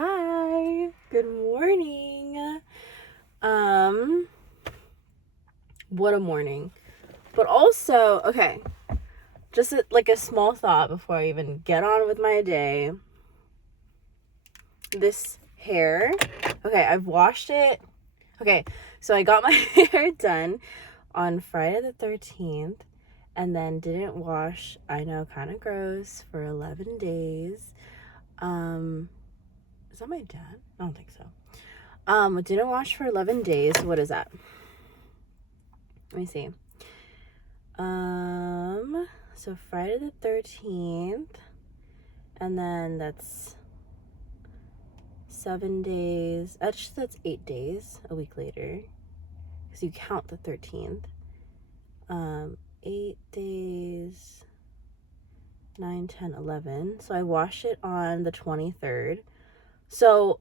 Hi, good morning. What a morning. But also, okay, just like a small thought before I even get on with my day. This hair, okay, I've washed it. Okay, so I got my hair done on Friday the 13th and then didn't wash, I know, kind of gross, for 11 days. Is that my dad? I don't think so. Didn't wash for 11 days. What is that? Let me see. So Friday the 13th, and then that's 7 days. Actually, that's 8 days, a week later, because you count the 13th. 8 days, 9, 10, 11. So I washed it on the 23rd. So,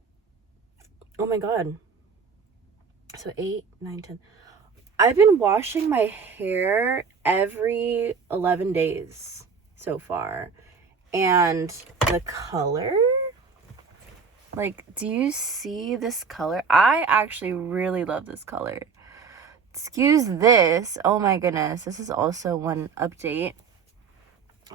oh my God. So 8, 9, 10. I've been washing my hair every 11 days so far. And the color, like, do you see this color? I actually really love this color. Excuse this. Oh my goodness. This is also one update.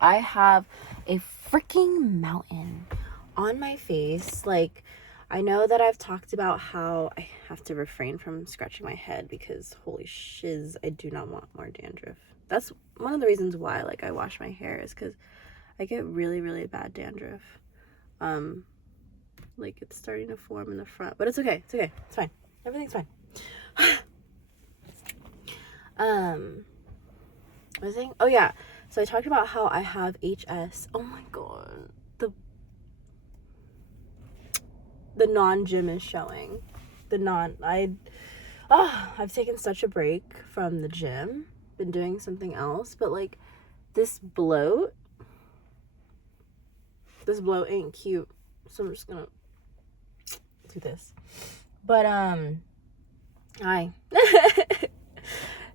I have a freaking mountain on my face. Like, I know that I've talked about how I have to refrain from scratching my head because holy shiz, I do not want more dandruff. That's one of the reasons why, like, I wash my hair, is because I get really, really bad dandruff. Like, it's starting to form in the front, but it's okay. It's okay. It's fine. Everything's fine. What was I saying? Oh yeah. So I talked about how I have HS. Oh my God. The non-gym is showing. I've taken such a break from the gym. Been doing something else, but like this bloat ain't cute. So I'm just gonna do this. But hi.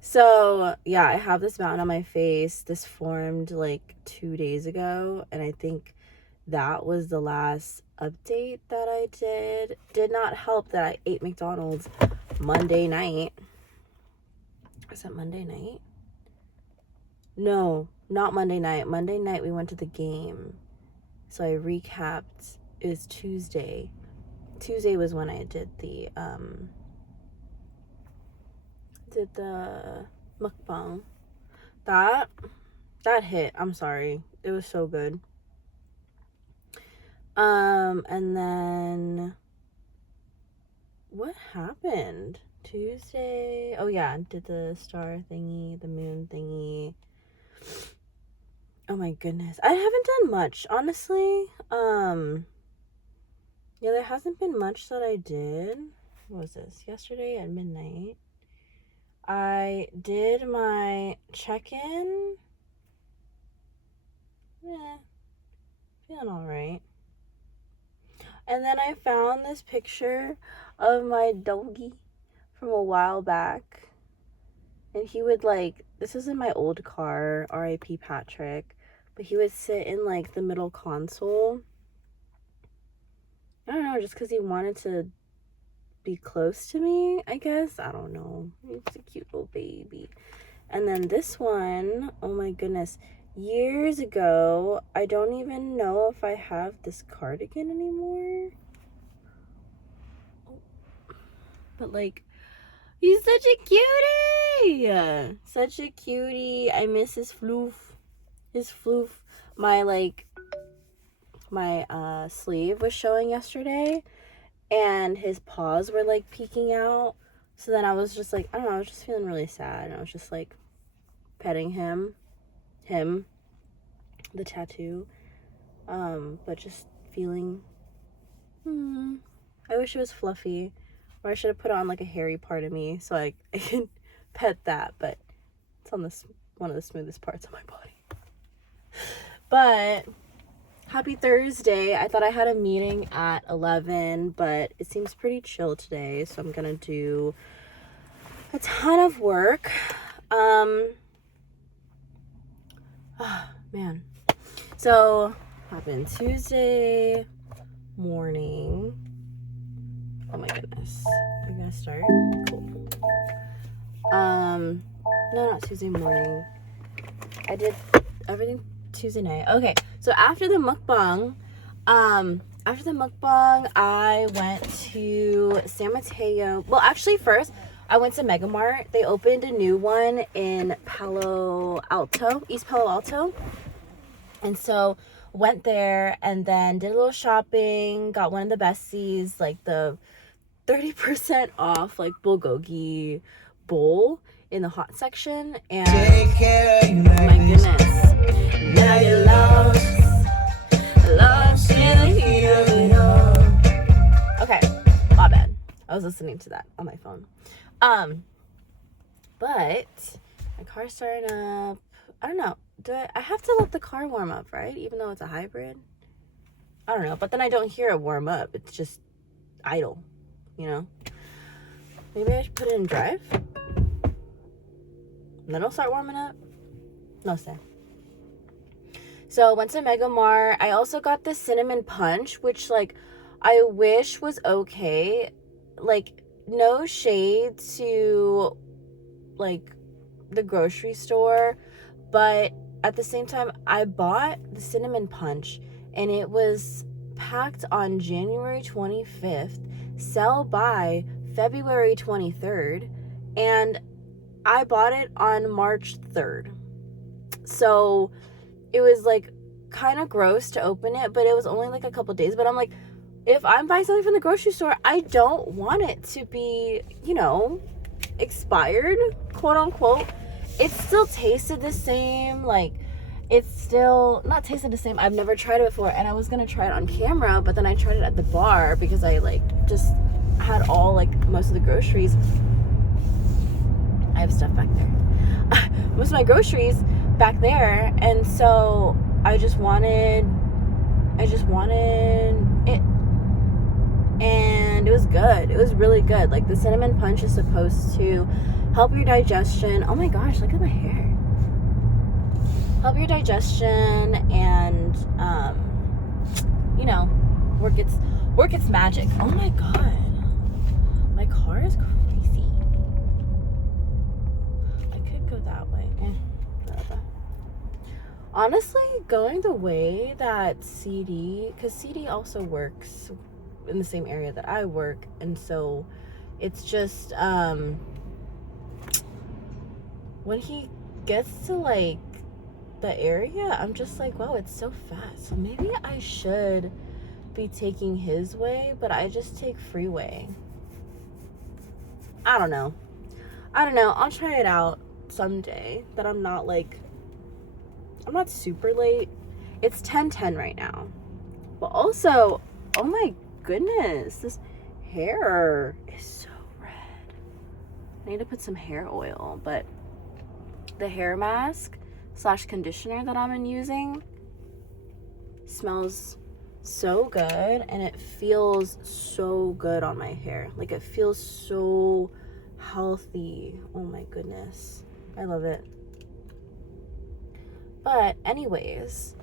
So yeah, I have this mountain on my face. This formed like 2 days ago, and I think that was the last update that I did. Did not help that I ate McDonald's Monday night. Was it Monday night? No, not Monday night. Monday night we went to the game. So I recapped. It was Tuesday. Tuesday was when I did the mukbang. That hit. I'm sorry. It was so good. And then what happened? Tuesday. Oh yeah, did the star thingy, the moon thingy. Oh my goodness. I haven't done much, honestly. Yeah, there hasn't been much that I did. What was this? Yesterday at midnight. I did my check-in. Yeah, feeling alright. And then I found this picture of my doggy from a while back. And he would, like, this was in my old car, R.I.P. Patrick. But he would sit in, like, the middle console. I don't know, just because he wanted to be close to me, I guess. I don't know. He's a cute little baby. And then this one, oh my goodness. Years ago, I don't even know if I have this cardigan anymore. But, like, he's such a cutie! Such a cutie. I miss his floof. His floof. My sleeve was showing yesterday, and his paws were, like, peeking out. So then I was just, like, I don't know, I was just feeling really sad. And I was just, like, petting him, the tattoo. But just feeling, I wish it was fluffy. Or I should have put on, like, a hairy part of me so I can pet that, but it's on this one of the smoothest parts of my body. But happy Thursday. I thought I had a meeting at 11, but it seems pretty chill today, so I'm gonna do a ton of work. Man. So happened Tuesday morning. goodness. We're gonna start? Cool. No, not Tuesday morning. I did everything Tuesday night. Okay, so after the mukbang, I went to San Mateo. Well, actually, first, I went to Mega Mart. They opened a new one in Palo Alto, East Palo Alto. And so, went there and then did a little shopping, got one of the besties, like the 30% off, like bulgogi bowl in the hot section. And oh my goodness. Now you're lost in the heat of it all. Okay, my bad. I was listening to that on my phone. But my car's starting up. I don't know. I have to let the car warm up, right? Even though it's a hybrid. I don't know. But then I don't hear it warm up. It's just idle, you know? Maybe I should put it in drive? And then it'll start warming up? No say. So went to Mega Mart. I also got the cinnamon punch, which like I wish was okay. Like no shade to like the grocery store, but at the same time I bought the cinnamon punch and it was packed on January 25th, sell by February 23rd, and I bought it on March 3rd. So it was like kind of gross to open it, but it was only like a couple days. But I'm like, if I'm buying something from the grocery store, I don't want it to be, you know, expired, quote unquote. It still tasted the same. Like, it's still not tasted the same. I've never tried it before, and I was gonna try it on camera, but then I tried it at the bar because I like just had all like most of the groceries. I have stuff back there. Most of my groceries back there, and so I just wanted it, and it was good. It was really good. Like the cinnamon punch is supposed to help your digestion. Oh my gosh, look at my hair. Help your digestion and you know, work its magic. Oh my god, my car is crazy. I could go that way. Honestly, going the way that CD, because CD also works in the same area that I work, and so it's just when he gets to like the area, I'm just like, wow, it's so fast. So maybe I should be taking his way, but I just take freeway. I don't know. I'll try it out someday, that I'm not super late. It's 10:10 right now. But also, oh my goodness, this hair is so red. I need to put some hair oil, but the hair mask / conditioner that I'm using smells so good, and it feels so good on my hair. Like, it feels so healthy. Oh my goodness, I love it. But anyways,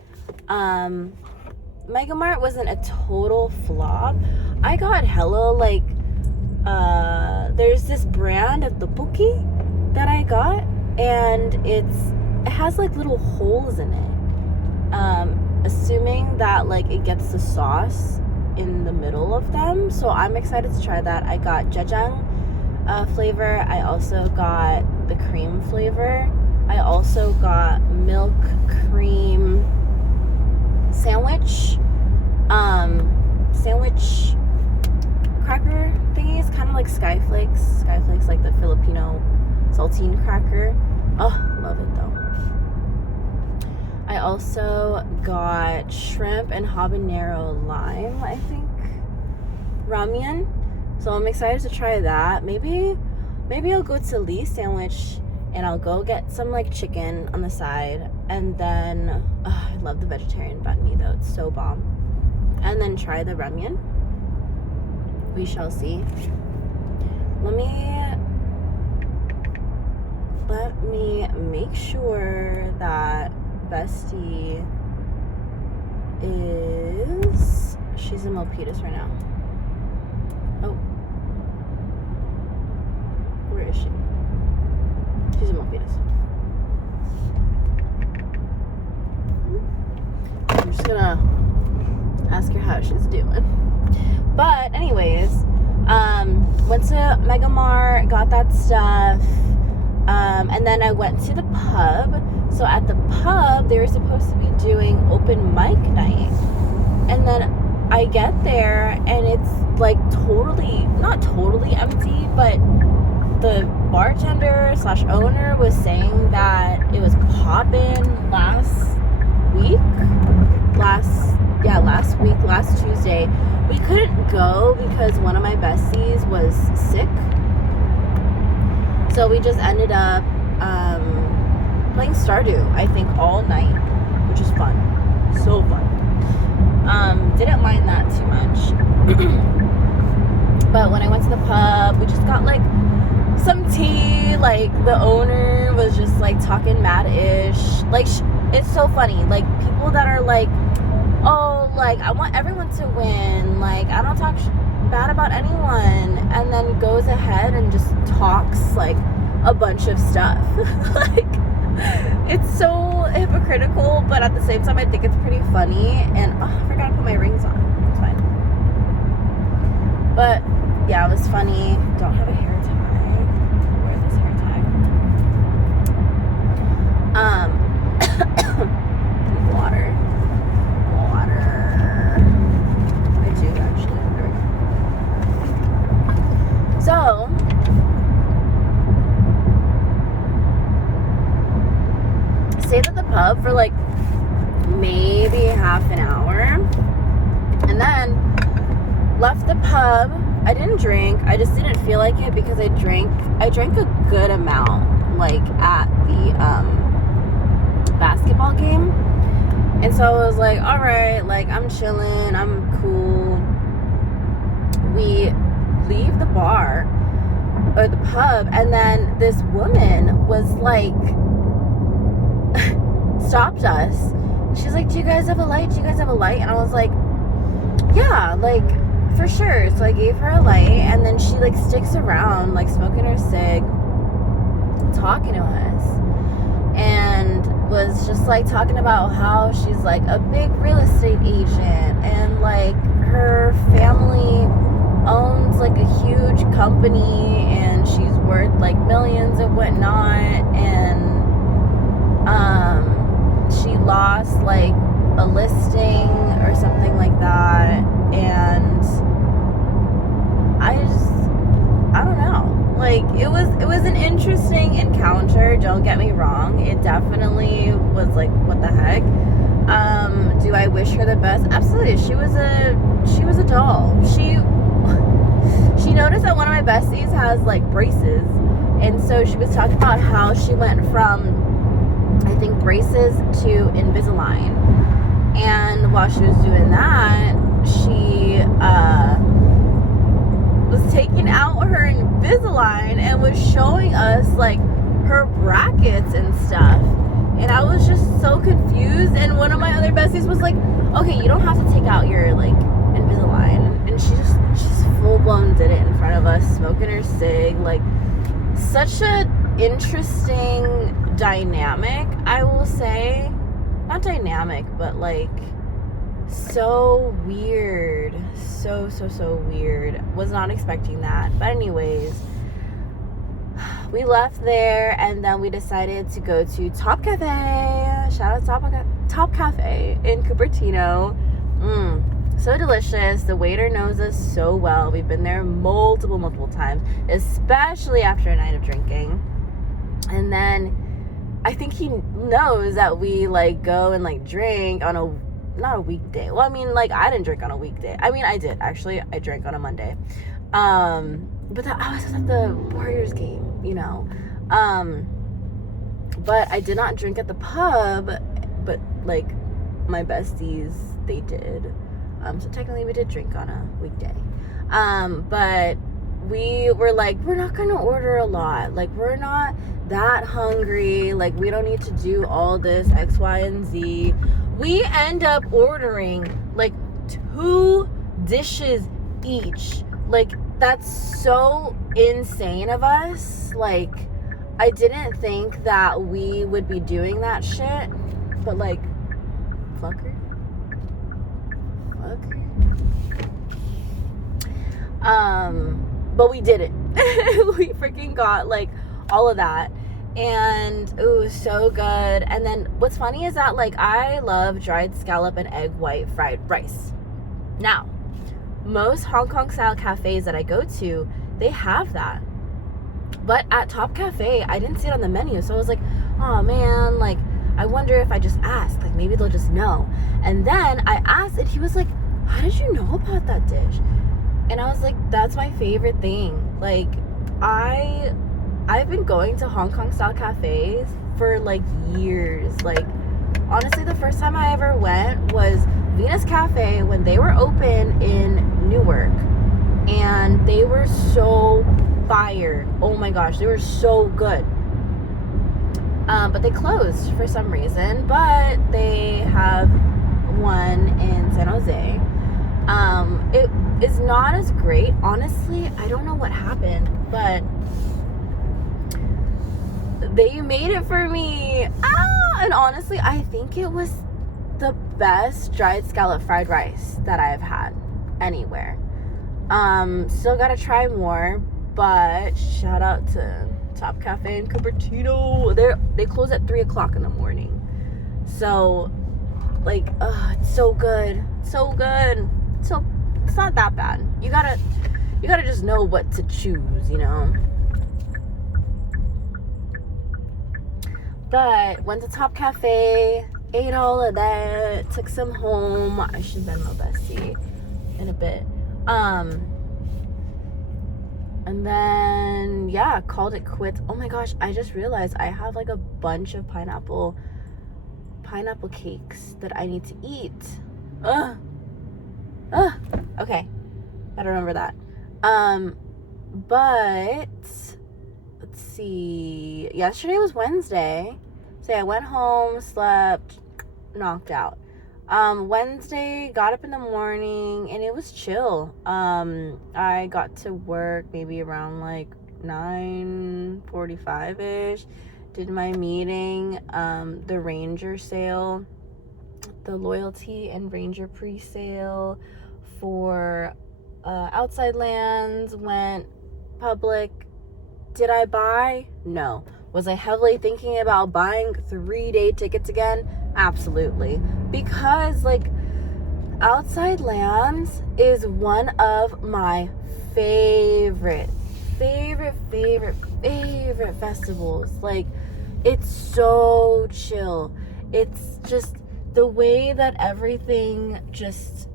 Mega Mart wasn't a total flop. I got hella like there's this brand of tteokbokki that I got, and it has like little holes in it, assuming that like it gets the sauce in the middle of them. So I'm excited to try that. I got jajang flavor. I also got the cream flavor. I also got milk cream sandwich cracker thingies, kind of like skyflakes like the Filipino saltine cracker. Oh, love it though. I also got shrimp and habanero lime, I think, ramen. So I'm excited to try that. Maybe I'll go to Lee's sandwich and I'll go get some like chicken on the side, and then I love the vegetarian banh mi though, it's so bomb. And then try the ramen. We shall see. Let me make sure that Bestie she's in Milpitas right now. Oh, Where is she? She's in Milpitas. I'm just gonna ask her how she's doing. But anyways, went to Mega Mart, got that stuff, and then I went to the pub. So at the pub, they were supposed to be doing open mic night, and then I get there and it's like not totally empty, but the bartender / owner was saying that it was poppin' last Tuesday. We couldn't go because one of my besties was sick, so we just ended up playing Stardew, I think, all night, which is fun. So fun. Didn't mind that too much. But when I went to the pub, we just got like some tea. Like the owner was just like talking mad-ish. Like it's so funny. Like people that are like, oh, like I want everyone to win. Like I don't talk bad about anyone, and then goes ahead and just talks like a bunch of stuff. Like it's so hypocritical, but at the same time I think it's pretty funny. And I forgot to put my rings on. It's fine. But yeah, it was funny. Don't have a hair tie. Wear this hair tie. Water. I do actually. There we go. So stayed at the pub for like maybe half an hour, and then left the pub. I didn't drink. I just didn't feel like it because I drank a good amount, like at the basketball game. And so I was like, all right, like I'm chilling, I'm cool. We leave the bar or the pub, and then this woman was like stopped us. She's like, do you guys have a light? And I was like, yeah, like for sure. So I gave her a light, and then she like sticks around like smoking her cig, talking to us, and was just like talking about how she's like a big real estate agent, and like her family owns like a huge company, and she's worth like millions and whatnot, and she lost like a listing or something like that, and I don't know, like it was an interesting encounter, don't get me wrong. It definitely was like, what the heck. Do I wish her the best? Absolutely. She was a doll. She noticed that one of my besties has like braces, and so she was talking about how she went from, I think, braces to Invisalign. And while she was doing that, she was taking out her Invisalign and was showing us like her brackets and stuff. And I was just so confused. And one of my other besties was like, okay, you don't have to take out your like Invisalign. And she just full blown did it in front of us, smoking her cig. Like such a interesting dynamic, I will say. Not dynamic, but like so weird. So weird. Was not expecting that. But anyways, we left there, and then we decided to go to Top Cafe. Shout out Top Cafe in Cupertino. So delicious. The waiter knows us so well. We've been there multiple times, especially after a night of drinking. And then I think he knows that we like go and like drink on not a weekday. Well, I mean, like I didn't drink on a weekday. I mean, I did actually. I drank on a Monday. But I was at the Warriors game, you know. But I did not drink at the pub. But like my besties, they did. So technically, we did drink on a weekday. But we were like, we're not gonna order a lot. Like we're not that hungry, like we don't need to do all this X, Y, and Z. We end up ordering like 2 dishes each. Like that's so insane of us. Like, I didn't think that we would be doing that shit, but like, fucker. But we did it. We freaking got like all of that, and it was so good. And then what's funny is that like I love dried scallop and egg white fried rice. Now, most Hong Kong style cafes that I go to, they have that, but at Top Cafe I didn't see it on the menu. So I was like, oh man, like I wonder if I just ask, like maybe they'll just know. And then I asked, and he was like, how did you know about that dish? And I was like, that's my favorite thing. Like, I've been going to Hong Kong style cafes for like years. Like, honestly, the first time I ever went was Venus Cafe when they were open in Newark, and they were so fire. Oh my gosh, they were so good. But they closed for some reason, but they have one in San Jose. It is not as great, honestly. I don't know what happened, but they made it for me. And honestly, I think it was the best dried scallop fried rice that I've had anywhere. Still gotta try more, but shout out to Top Cafe in Cupertino. They close at 3 o'clock in the morning. So, like, it's so good. So good. So, it's not that bad. You gotta just know what to choose, you know? But went to Top Cafe, ate all of that, took some home. I should bend my bestie in a bit. And then, yeah, called it quits. Oh my gosh, I just realized I have like a bunch of pineapple cakes that I need to eat. Okay, gotta remember that. But let's see. Yesterday was Wednesday, so I went home, slept, knocked out. Wednesday, got up in the morning, and it was chill. I got to work maybe around like 9:45-ish. Did my meeting, the Ranger sale, the loyalty and Ranger pre-sale for Outside Lands went public. Did I buy? No. Was I heavily thinking about buying 3-day tickets again? Absolutely. Because like Outside Lands is one of my favorite festivals. Like, it's so chill. It's just the way that everything just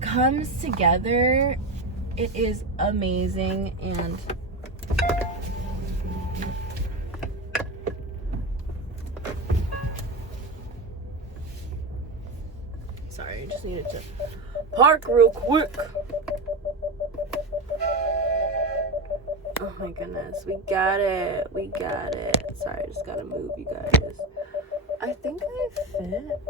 comes together. It is amazing. And sorry, I just needed to park real quick. Oh my goodness, we got it. Sorry, I just gotta move, you guys. I think I fit.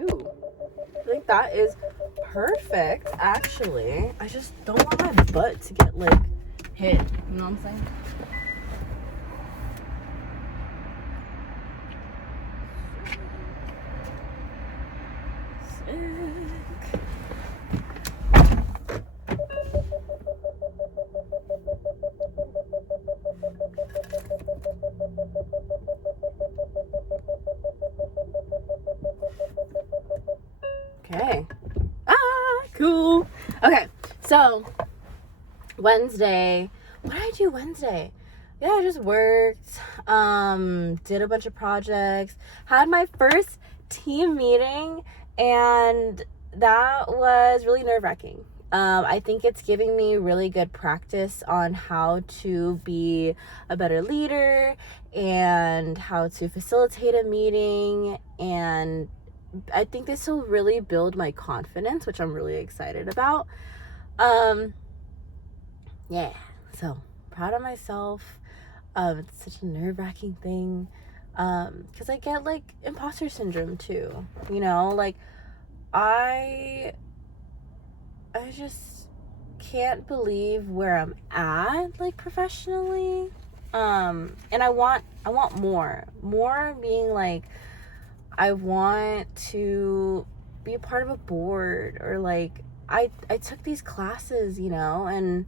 Ooh, I think that is perfect, actually. I just don't want my butt to get like hit, you know what I'm saying? Okay. Cool. Okay, so Wednesday, what did I do Wednesday? Yeah, I just worked, did a bunch of projects, had my first team meeting, and that was really nerve-wracking. I think it's giving me really good practice on how to be a better leader and how to facilitate a meeting, and I think this will really build my confidence, which I'm really excited about. Yeah, so proud of myself. It's such a nerve-wracking thing, because I get like imposter syndrome too, you know, like I just can't believe where I'm at, like, professionally. And I want more being like, I want to be a part of a board, or like I took these classes, you know, and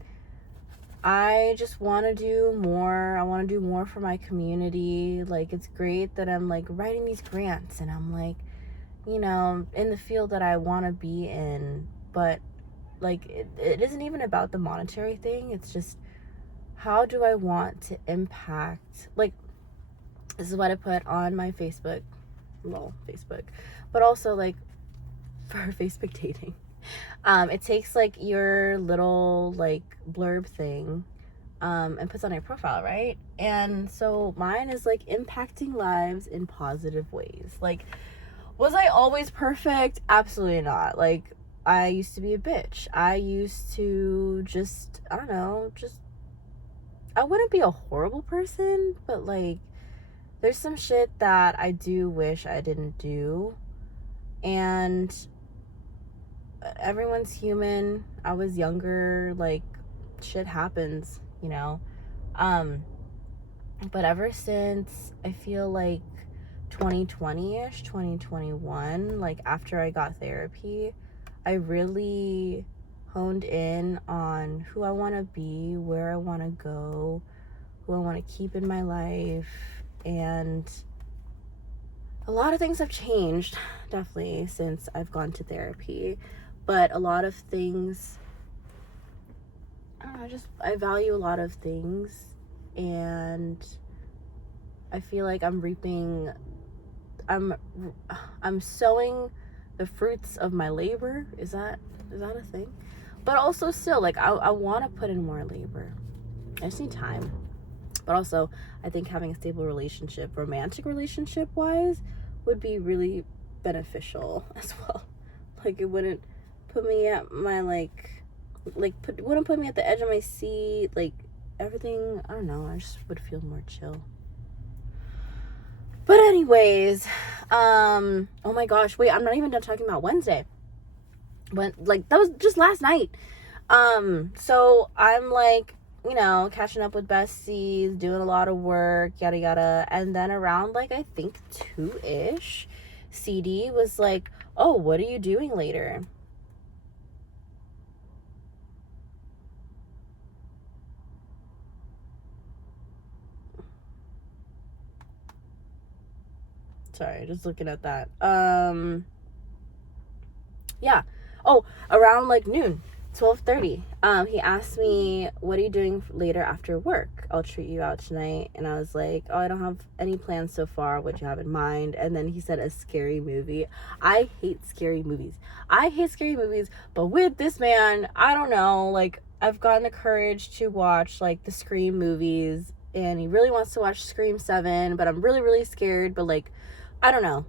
I just want to do more. I want to do more for my community. Like, it's great that I'm like writing these grants and I'm like, you know, in the field that I want to be in, but like it isn't even about the monetary thing. It's just, how do I want to impact, like, this is what I put on my Facebook, but also like for Facebook dating. It takes like your little like blurb thing, and puts on your profile, right? And so mine is like impacting lives in positive ways. Like, was I always perfect? Absolutely not. Like, I used to be a bitch. I used to just, I don't know, I wouldn't be a horrible person, but like, there's some shit that I do wish I didn't do. And everyone's human. I was younger, like, shit happens, you know. But ever since, I feel like 2020-ish, 2021, like after I got therapy, I really honed in on who I want to be, where I want to go, who I want to keep in my life. And a lot of things have changed, definitely, since I've gone to therapy. But a lot of things, I don't know, I value a lot of things, and I feel like I'm sowing the fruits of my labor. Is that a thing? But also still, like, I want to put in more labor. I just need time. But also, I think having a stable relationship, romantic relationship wise, would be really beneficial as well. Like, it wouldn't put me at my wouldn't put me at the edge of my seat. Like, everything, I don't know, I just would feel more chill. But anyways, oh my gosh, wait, I'm not even done talking about Wednesday. That was just last night. So I'm like, you know, catching up with besties, doing a lot of work, yada yada. And then around like, I think 2-ish, CD was like, oh, what are you doing later? Sorry, just looking at that. Yeah. Oh, around like noon, 12:30. He asked me, what are you doing later after work? I'll treat you out tonight. And I was like, oh, I don't have any plans so far. What do you have in mind? And then he said, a scary movie. I hate scary movies. But with this man, I don't know, like, I've gotten the courage to watch like the Scream movies, and he really wants to watch Scream 7, but I'm really, really scared. But like, I don't know.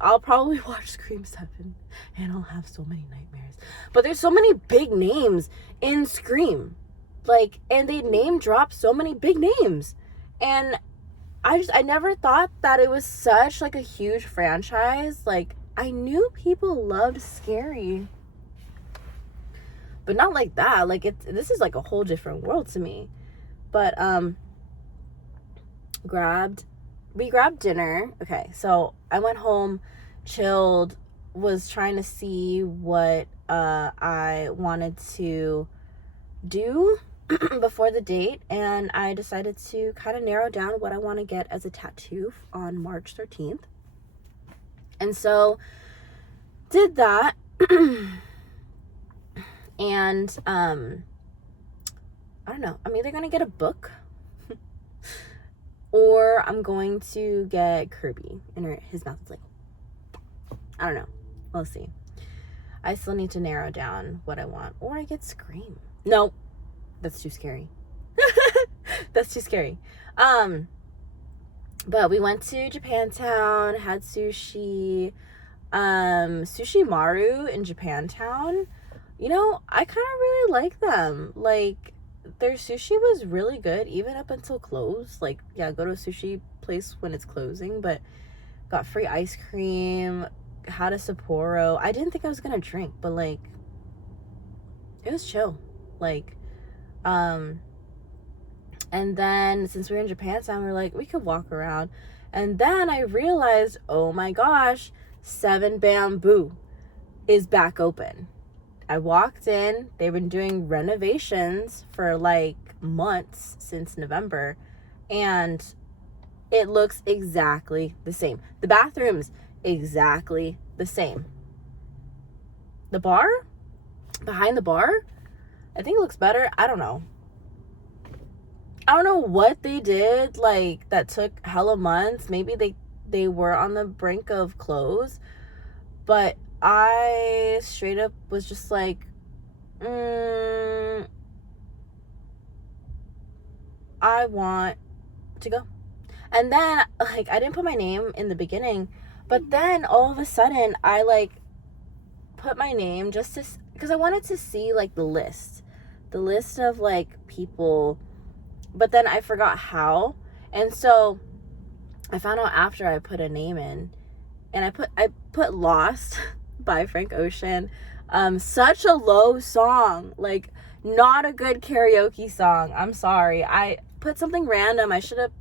I'll probably watch Scream 7 and I'll have so many nightmares. But there's so many big names in Scream. Like, and they name drop so many big names. And I never thought that it was such like a huge franchise. Like, I knew people loved scary, but not like that. Like, this is like a whole different world to me. But we grabbed dinner. Okay, so I went home, chilled, was trying to see what I wanted to do before the date, and I decided to kind of narrow down what I want to get as a tattoo on March 13th. And so did that. And I don't know, I'm either gonna get a book or I'm going to get Kirby. And his mouth is like, I don't know. We'll see. I still need to narrow down what I want. Or I get Scream. No, that's too scary. That's too scary. But we went to Japantown, had sushi. Sushi Maru in Japantown You know, I kind of really like them. Like, their sushi was really good, even up until close. Like, yeah, go to a sushi place when it's closing, but got free ice cream, had a Sapporo. I didn't think I was gonna drink, but like, it was chill. Like, and then since we were in Japantown, we were like, we could walk around. And then I realized, oh my gosh, Seven Bamboo is back open. I walked in, they've been doing renovations for like months since November, and it looks exactly the same. The bathrooms, exactly the same. The bar, behind the bar, I think it looks better. I don't know what they did, like, that took hella months. Maybe they were on the brink of close, but I straight up was just like, I want to go. And then, like, I didn't put my name in the beginning, but then all of a sudden I like put my name just to, because I wanted to see like the list of like people, but then I forgot how. And so I found out after I put a name in, and I put Lost by Frank Ocean. Such a low song, like not a good karaoke song. I'm sorry. I put something random. I should have,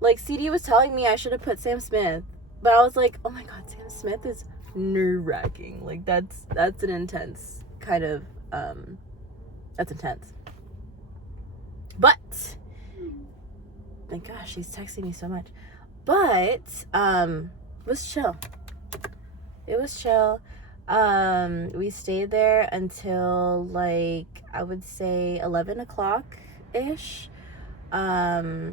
like, CD was telling me I should have put Sam Smith, but I was like, oh my god, Sam Smith is nerve-wracking. Like, that's an intense kind of that's intense. But thank gosh, she's texting me so much. But it was chill. It was chill. We stayed there until like, I would say 11 o'clock ish, or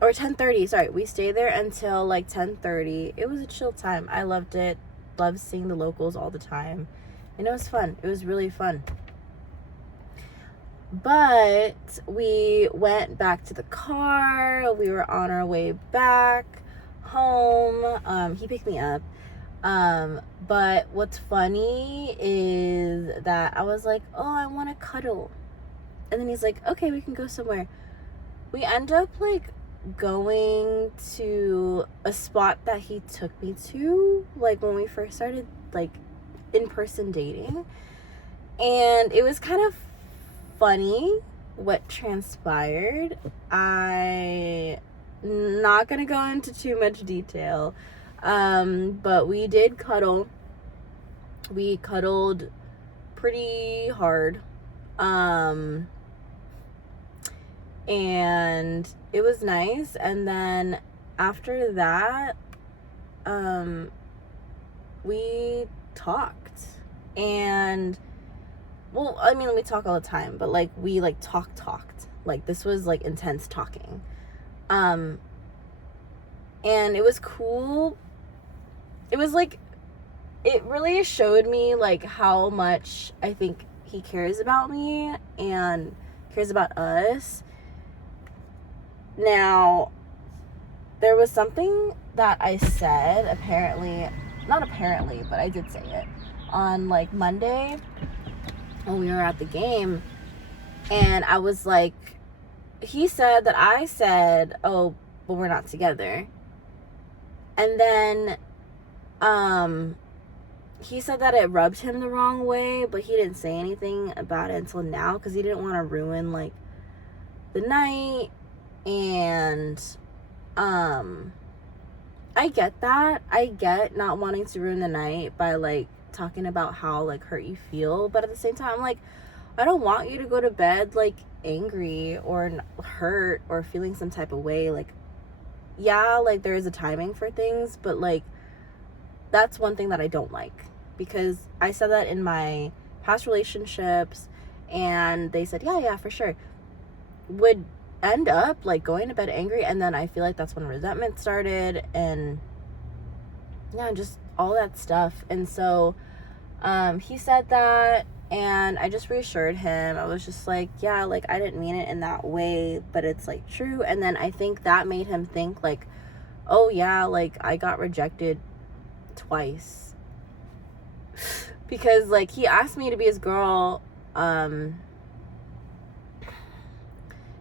10:30. Sorry, we stayed there until like 10:30. It was a chill time. I loved it. Loved seeing the locals all the time, and it was fun. It was really fun. But we went back to the car. We were on our way back home. He picked me up. But what's funny is that I was like, oh, I want to cuddle. And then he's like, okay, we can go somewhere. We end up like going to a spot that he took me to, like when we first started like in-person dating. And it was kind of funny what transpired. I'm not gonna go into too much detail, but we did cuddle. We cuddled pretty hard, and it was nice. And then after that, we talked. And well, I mean, we talk all the time, but like we like talked. Like this was like intense talking. And it was cool. It was like, it really showed me like how much I think he cares about me and cares about us. Now, there was something that I said, not apparently, but I did say it on like Monday when we were at the game, and I was like, he said that I said, oh, but we're not together. And then he said that it rubbed him the wrong way, but he didn't say anything about it until now because he didn't want to ruin like the night. And I get that. I get not wanting to ruin the night by like talking about how like hurt you feel, but at the same time, I'm like, I don't want you to go to bed like angry or hurt or feeling some type of way. Like, yeah, like there is a timing for things, but like that's one thing that I don't like, because I said that in my past relationships and they said yeah for sure, would end up like going to bed angry, and then I feel like that's when resentment started, and yeah, just all that stuff. And so he said that, and I just reassured him. I was just like, yeah, like I didn't mean it in that way, but it's like true. And then I think that made him think like, oh yeah, like I got rejected twice. because like he asked me to be his girl.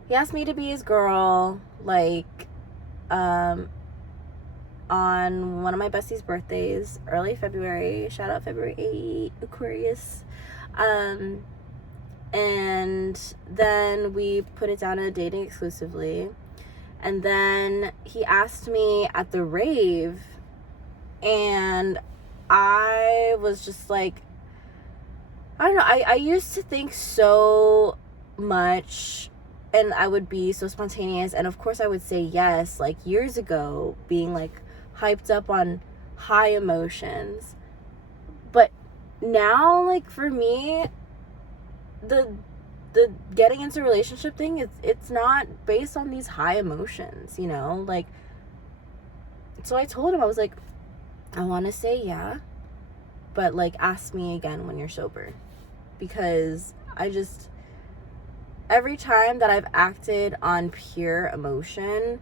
He asked me to be his girl, like, on one of my bestie's birthdays, early February. Shout out February 8, Aquarius. And then we put it down to dating exclusively. And then he asked me at the rave, and I was just like, I don't know, I used to think so much, and I would be so spontaneous, and of course I would say yes, like years ago, being like hyped up on high emotions. But now, like, for me, the getting into a relationship thing, it's not based on these high emotions, you know? Like, so I told him, I was like, I want to say yeah, but like, ask me again when you're sober, because every time that I've acted on pure emotion,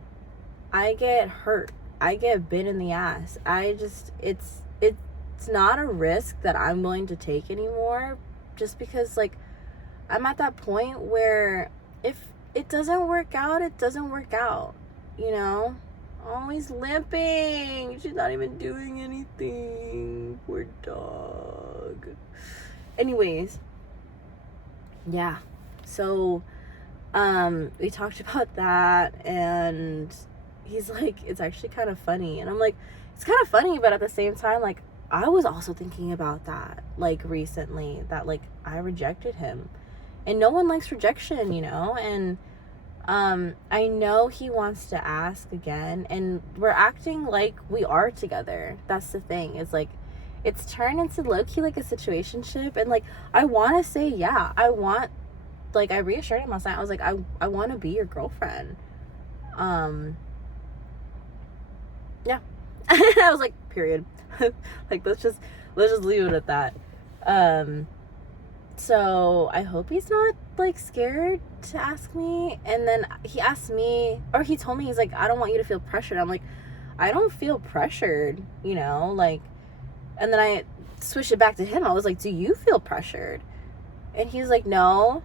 I get hurt. I get bit in the ass. It's not a risk that I'm willing to take anymore, just because, like, I'm at that point where if it doesn't work out, it doesn't work out, you know? Always limping. She's not even doing anything. Poor dog. Anyways, yeah. So, we talked about that, and he's like, it's actually kind of funny. And I'm like, it's kind of funny, but at the same time, like, I was also thinking about that, like, recently, that, like, I rejected him. And no one likes rejection, you know? And I know he wants to ask again, and we're acting like we are together. That's the thing. It's like, it's turned into low-key like a situationship, and like, I want to say yeah. I reassured him last night. I was like, I want to be your girlfriend. Yeah. I was like, period. Like, let's just leave it at that. So I hope he's not like scared to ask me. And then he asked me, or he told me, he's like, I don't want you to feel pressured. I'm like, I don't feel pressured, you know, like. And then I switched it back to him. I was like, do you feel pressured? And he's like, no,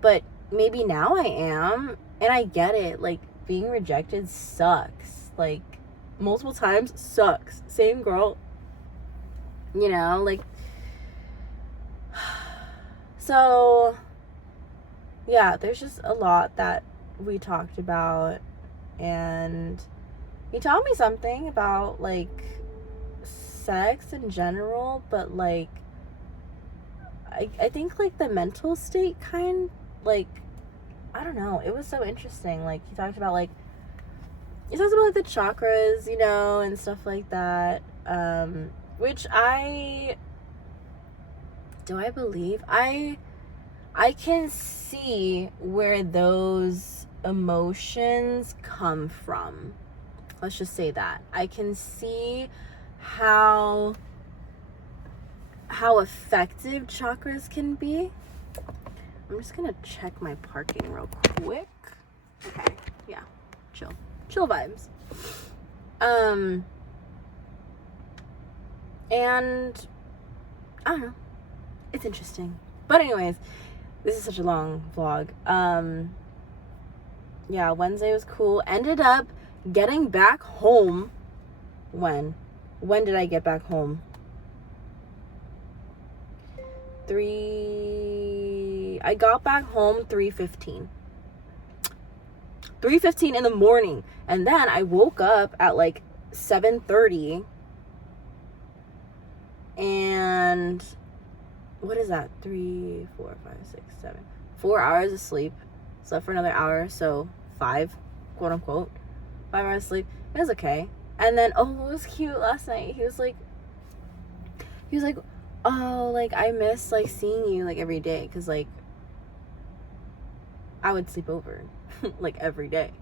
but maybe now I am. And I get it. Like, being rejected sucks. Like, multiple times sucks. Same girl, you know, like. So, yeah, there's just a lot that we talked about, and he taught me something about, like, sex in general, but, like, I think, like, the mental state kind, like, I don't know, it was so interesting. Like, he talked about, like, the chakras, you know, and stuff like that, which I believe, I can see where those emotions come from. Let's just say that. I can see how effective chakras can be. I'm just gonna check my parking real quick. Okay, yeah, chill vibes. And I don't know, it's interesting. But anyways, this is such a long vlog. Yeah, Wednesday was cool. Ended up getting back home. When did I get back home? 3 I got back home 3:15. 3:15 in the morning. And then I woke up at like 7:30. And what is that? 3, 4, 5, 6, 7. 4 hours of sleep. Slept for another hour, so 5, quote unquote. 5 hours of sleep. It was okay. And then, oh, it was cute last night. He was like, oh, like, I miss, like, seeing you, like, every day. Because, like, I would sleep over, like, every day.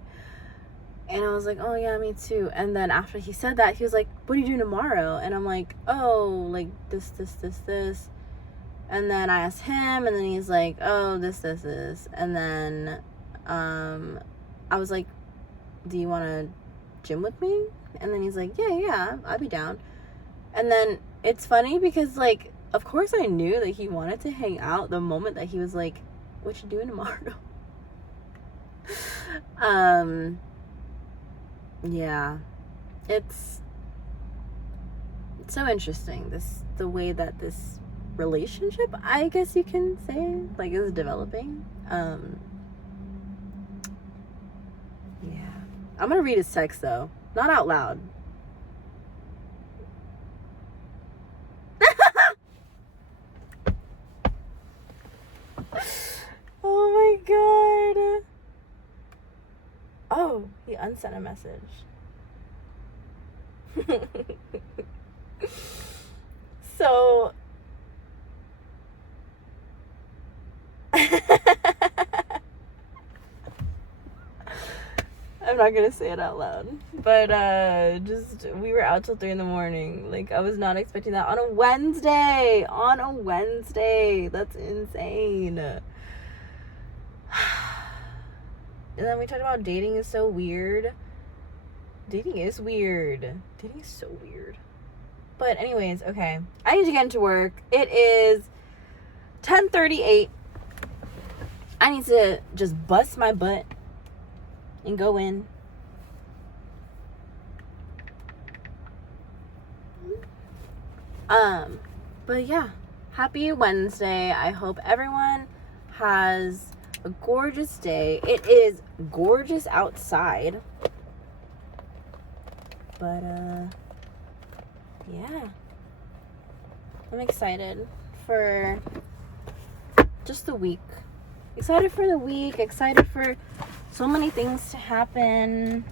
And I was like, oh, yeah, me too. And then after he said that, he was like, what are you doing tomorrow? And I'm like, oh, like, this. And then I asked him, and then he's like, oh, this. And then I was like, do you want to gym with me? And then he's like, yeah, I'll be down. And then it's funny because, like, of course I knew that he wanted to hang out the moment that he was like, what you doing tomorrow? Yeah, it's so interesting, the way that this relationship, I guess you can say, like, is developing. Yeah, I'm gonna read his text though, not out loud. Oh my god. Oh, he unsent a message. So I'm not gonna say it out loud, but just, we were out till 3 a.m. Like, I was not expecting that on a Wednesday. That's insane. And then we talked about dating is so weird. Dating is so weird. But anyways, okay, I need to get into work. It is 10:38. I need to just bust my butt and go in. But yeah, happy Wednesday. I hope everyone has a gorgeous day. It is gorgeous outside. But yeah, I'm excited for just the week. Excited for the week. Excited for so many things to happen.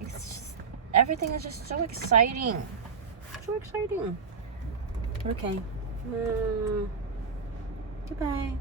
It's just, everything is just so exciting. So exciting. Okay. Goodbye.